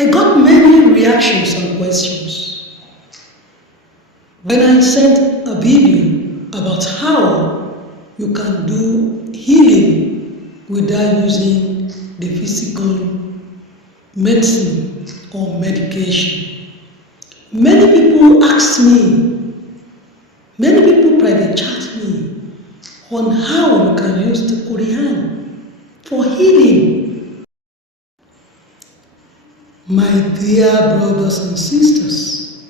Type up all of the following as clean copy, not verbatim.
I got many reactions and questions when I sent a video about how you can do healing without using the physical medicine or medication. Many people ask me, many people private chat me on how you can use the Qur'an for healing. My dear brothers and sisters,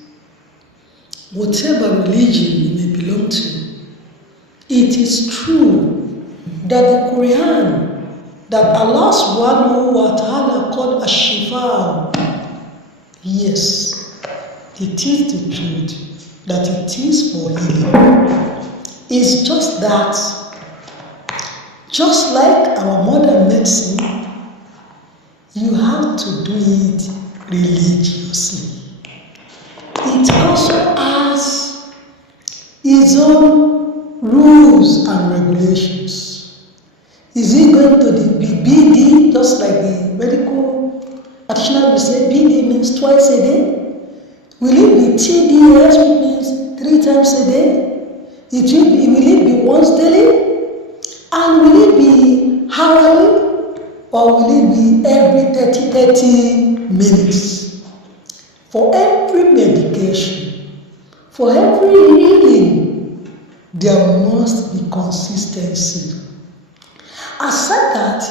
whatever religion you may belong to, it is true that the Qur'an that Allah subhanahu wa ta'ala called Ash-Shifa, yes, it is the truth that it is for healing. It's just that, just like our modern medicine, you have to do it religiously. It also has its own rules and regulations. Is it going to be BD, just like the medical practitioner will say BD means twice a day? Will it be TDS, which means 3 times a day? Will it be once daily? And will it be hourly? Or will it be every 30 minutes? For every medication, for every healing, there must be consistency. Aside that,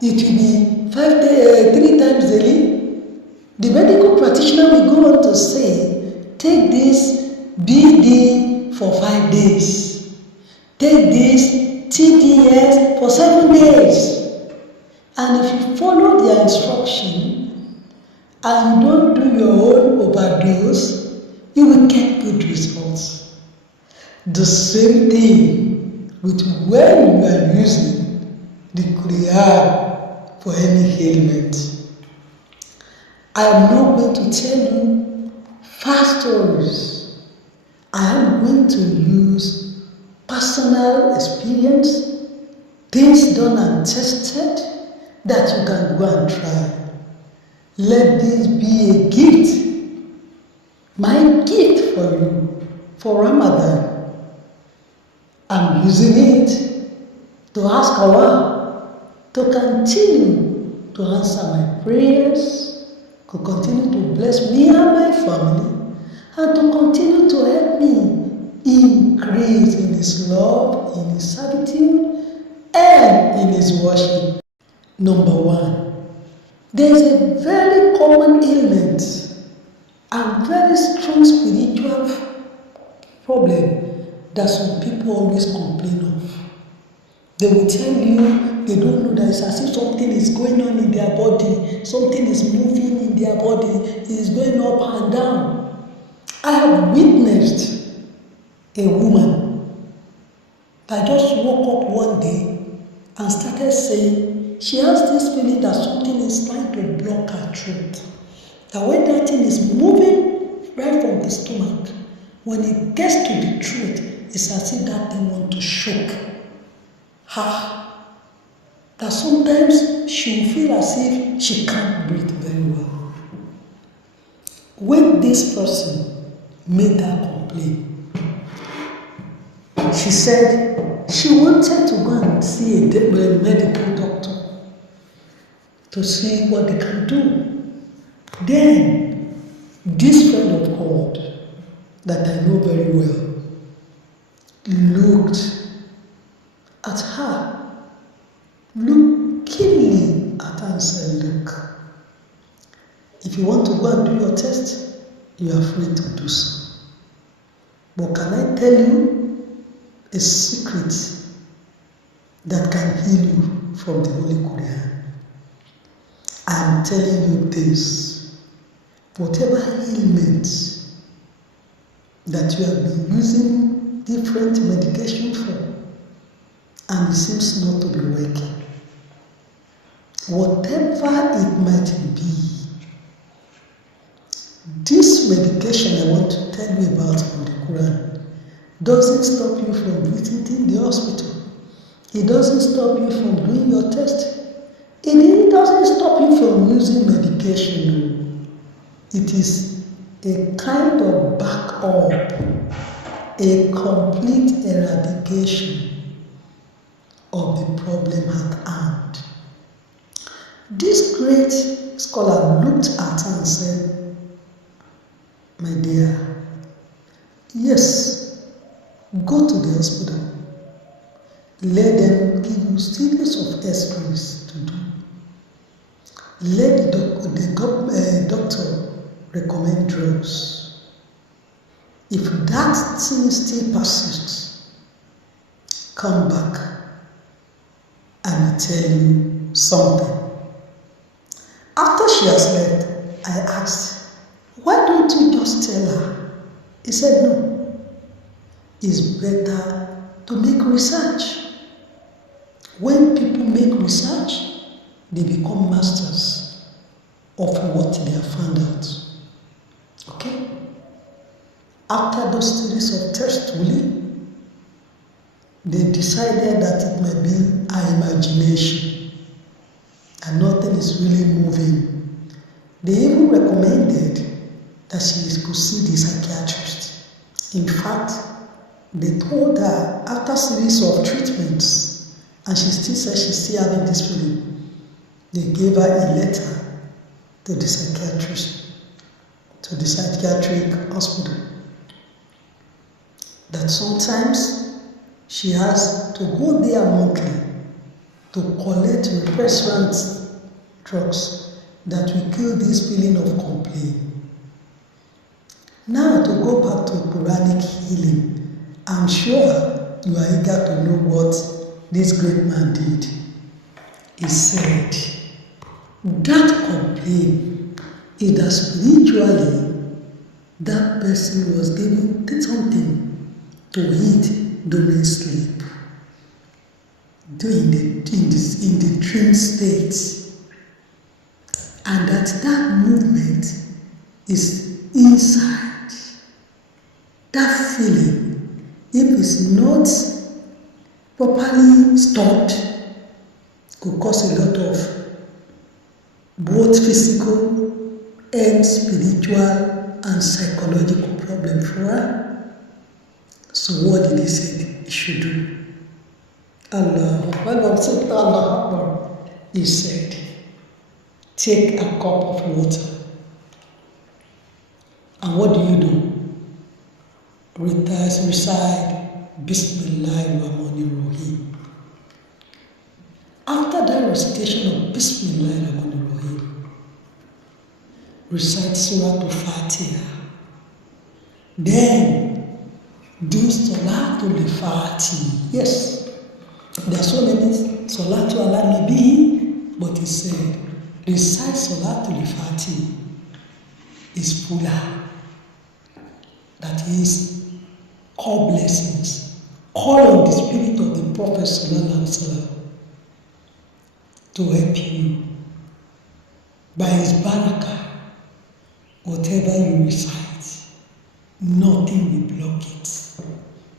it will be 3 times daily. The medical practitioner will go on to say, take this BD for 5 days. Take this TDS for 7 days. And if you follow their instruction and you don't do your own overdose, you will get good results. The same thing with when you are using the Qur'an for any ailment. I am not going to tell you fast stories. I am going to use personal experience, things done and tested, that you can go and try. Let this be a gift, my gift for you, for Ramadan. I'm using it to ask Allah to continue to answer my prayers, to continue to bless me and my family, and to continue to help me increase in His love, in His servitude, and in His worship. Number 1, there is a very common ailment and very strong spiritual problem that some people always complain of. They will tell you they don't know that it's as if something is going on in their body, something is moving in their body, it is going up and down. I have witnessed a woman that just woke up one day and started saying she has this feeling that something is trying to block her throat. That when that thing is moving right from the stomach, when it gets to the throat, it's as if that thing wants to choke her. That sometimes she will feel as if she can't breathe very well. When this person made that complaint, she said she wanted to go and see a medical doctor to see what they can do. Then, this friend of God that I know very well looked at her, looked keenly at her and said, look, if you want to go and do your test, you are free to do so. But can I tell you a secret that can heal you from the Holy Qur'an? I am telling you this, whatever ailment that you have been using different medication for, and it seems not to be working, whatever it might be, this medication I want to tell you about from the Quran doesn't stop you from visiting the hospital. It doesn't stop you from doing your test. It doesn't stop you from using medication. It is a kind of backup, a complete eradication of the problem at hand. This great scholar looked at her and said, "My dear, yes, go to the hospital. Let them give you series of x-rays to do. Let the doctor recommend drugs. If that thing still persists, come back and I'll tell you something." After she has left, I asked, "Why don't you just tell her?" He said, "No, it's better to make research. When people make research, they become masters of what they have found out." Okay? After those series of tests, they decided that it might be our imagination and nothing is really moving. They even recommended that she could see the psychiatrist. In fact, they told her after a series of treatments, and she still said she's still having this feeling, they gave her a letter to the psychiatrist, to the psychiatric hospital, that sometimes she has to go there monthly to collect replacement drugs that will kill this feeling of complaint. Now to go back to Quranic healing, I'm sure you are eager to know what this great man did. He said that complaint is that spiritually that person was given something to eat during sleep, in the dream state, and that movement is inside. That feeling, if it's not properly stopped, could cause a lot of both physical and spiritual and psychological problems for her. So what did he say he should do? Allah, he said, take a cup of water. And what do? Recite Bismillahirrahmanirrahim. After that recitation of Bismillahirrahmanirrahim, recite Surah Al-Fatiha. Then do Salatul Fatiha. Yes, there are so many Salatu ala Nabi, but he said, recite Salatul Fatiha is fuller. That is, call blessings. Call on the spirit of the Prophet ﷺ to help you. By his barakah, whatever you recite, nothing will block it.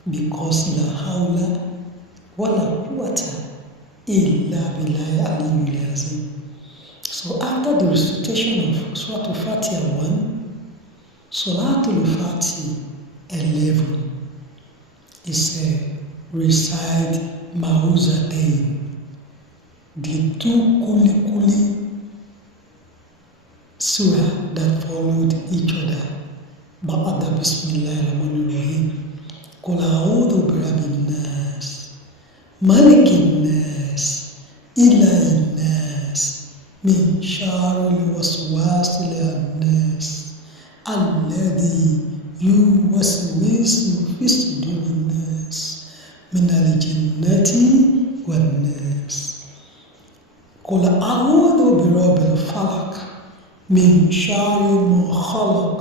Because la hawla wa la quwwata illa billahi aliyyil azim. So after the recitation of Surah Al-Fatiha 1, Salatul Fatiha 11, he said, recite Ma'uzatain, the two kuli surah that followed each other. Ba'ada Bismillahirrahmanirrahim. Qul a'udhu birabbin nas, malikin nas, ilahin nas, min sharril waswasil khannas, alladhi yuwaswisu fi sudurin nas, min al-jinnati wan nas. Qul a'udhu birabbil falaq, min sharri ma khalaq,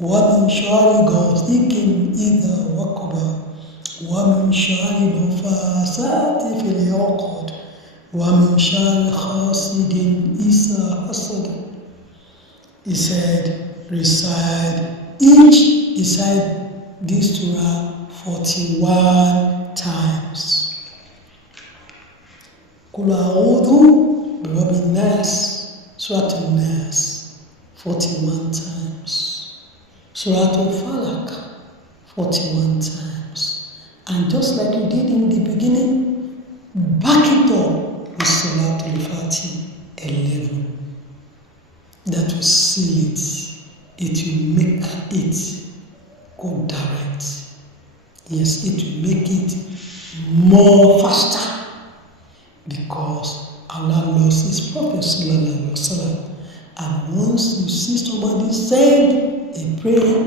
wa min sharri ghasiqin idha waqaba, wa min sharri nafasati fil 'uqad, wa min sharri hasidin idha hasad. He said, recite this surah 41 times. Qul a'udhu birabbin nas, Surah An-Nas 41 times. Surah Al-Falaq, 41 times. And just like you did in the beginning, back it up with Surah Al-Fatih 11. That will seal it. It will make it go direct. Yes, it will make it more faster, because Allah loves His Prophet Sallallahu Alaihi Wasallam. And once you see somebody send a prayer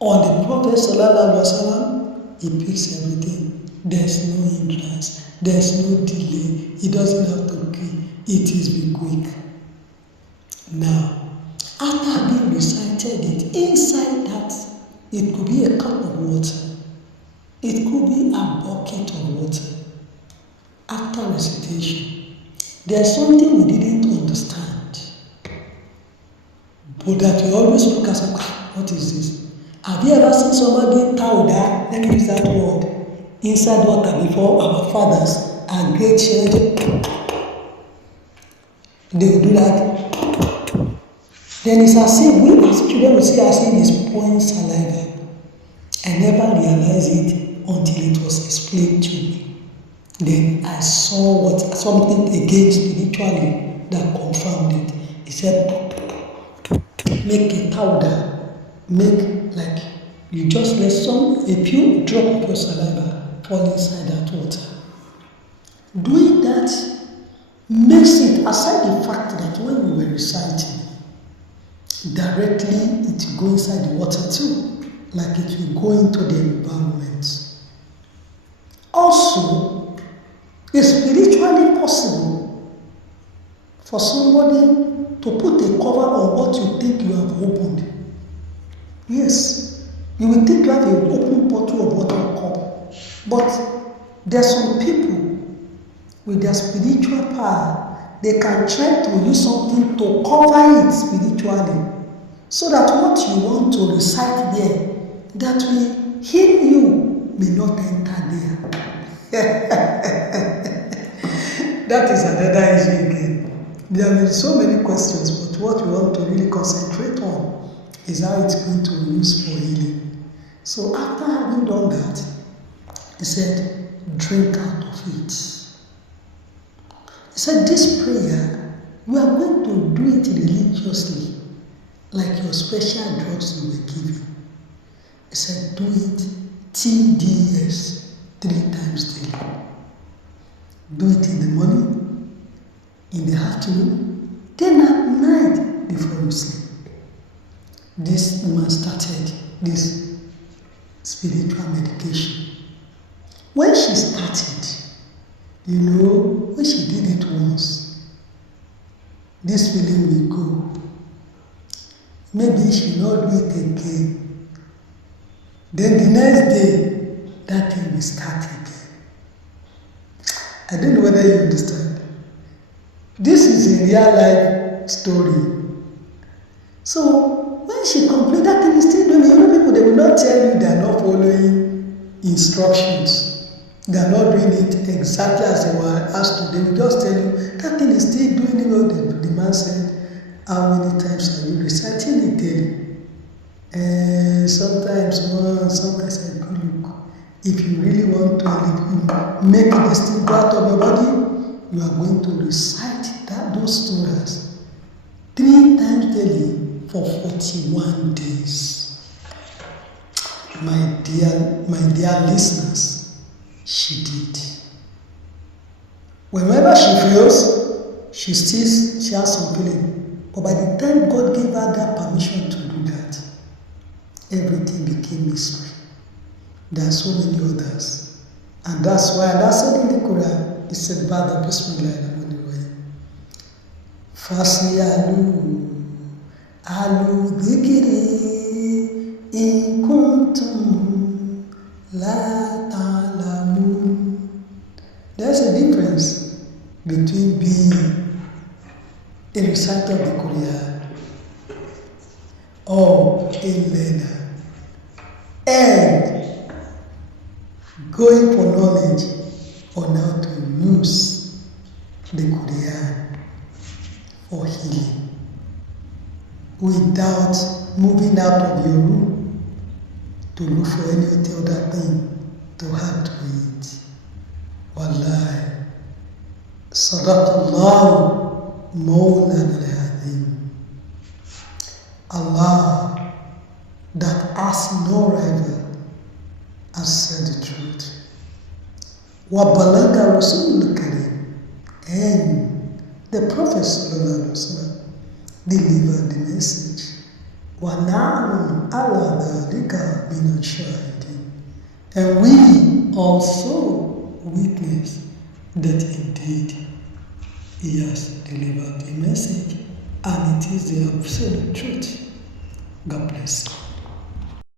on the Prophet Sallallahu Alaihi Wasallam, he picks everything. There's no hindrance, there's no delay. He doesn't have to quit. It is be quick. Now, after having recited it, inside that, it could be a cup of water. It could be a bucket of water. After recitation, there's something we didn't understand, but that we always look and say, what is this? Have you ever seen somebody powder, let me use that word, inside water before? Our fathers are great children. They will do that. Then it's as if we as children will see as if it's pouring saliva. I never realized it until it was explained to me. Then I saw something again spiritually that confirmed it. He said, make a powder, make like you just let a few drop of your saliva fall inside that water. Doing that makes it, aside the fact that when we were reciting, directly it will go inside the water too, like it will go into the environment. Also, it's spiritually possible for somebody to put a cover on what you think you have opened. Yes, you will think you have an open bottle of water or cup, but there's some people with their spiritual power, they can try to use something to cover it spiritually, so that what you want to recite there, that will heal you, may not enter there. That is another issue again. There have been so many questions, but what we want to really concentrate on is how it's going to be used for healing. So after having done that, he said, drink out of it. He said, this prayer, you are going to do it religiously, like your special drugs you were given. He said, do it TDS 3 times daily. Do it in the morning, in the afternoon, then at night before you sleep. This woman started this spiritual medication. When she started, when she did it once, this feeling will go. Maybe she will not do it again. Then the next day, that thing will start again. I don't know whether you understand. This is a real life story. So when she completed that thing, is still doing it. People, they will not tell you they are not following instructions. They are not doing it exactly as they were asked to. They will just tell you that thing is still doing it. The man said, how many times are you reciting it daily? And sometimes one, sometimes I go look. If you really want to make this thing go out of your body, you are going to recite those surahs 3 times daily for 41 days. My dear listeners, she did. Whenever she feels, she has some feeling. But by the time God gave her that permission to do that, everything became mystery. There are so many others. And that's why Allah said in the Quran, He said, Bada Bismillahirrahmanirrahim. Fasyalu alu dhikri in kuntum la ta'lamun. There's a difference between being a reciter of the Quran or a learner and going for knowledge on how to use the Qur'an for healing. without moving out of your room to look for any other thing to add to it. Wallahi, Sadaqallahu Mawlana al-Azim. Allah that has no rival has said the truth. Wabalaga Rasulul Kareem, and the Prophet Sallallahu Alaihi Wasallam delivered the message. وَنَعْلُمْ عَلَى ذَلِكَ مِنَ الشَّاهِدِينَ, and we also witness that indeed he has delivered the message and it is the absolute truth. God bless you.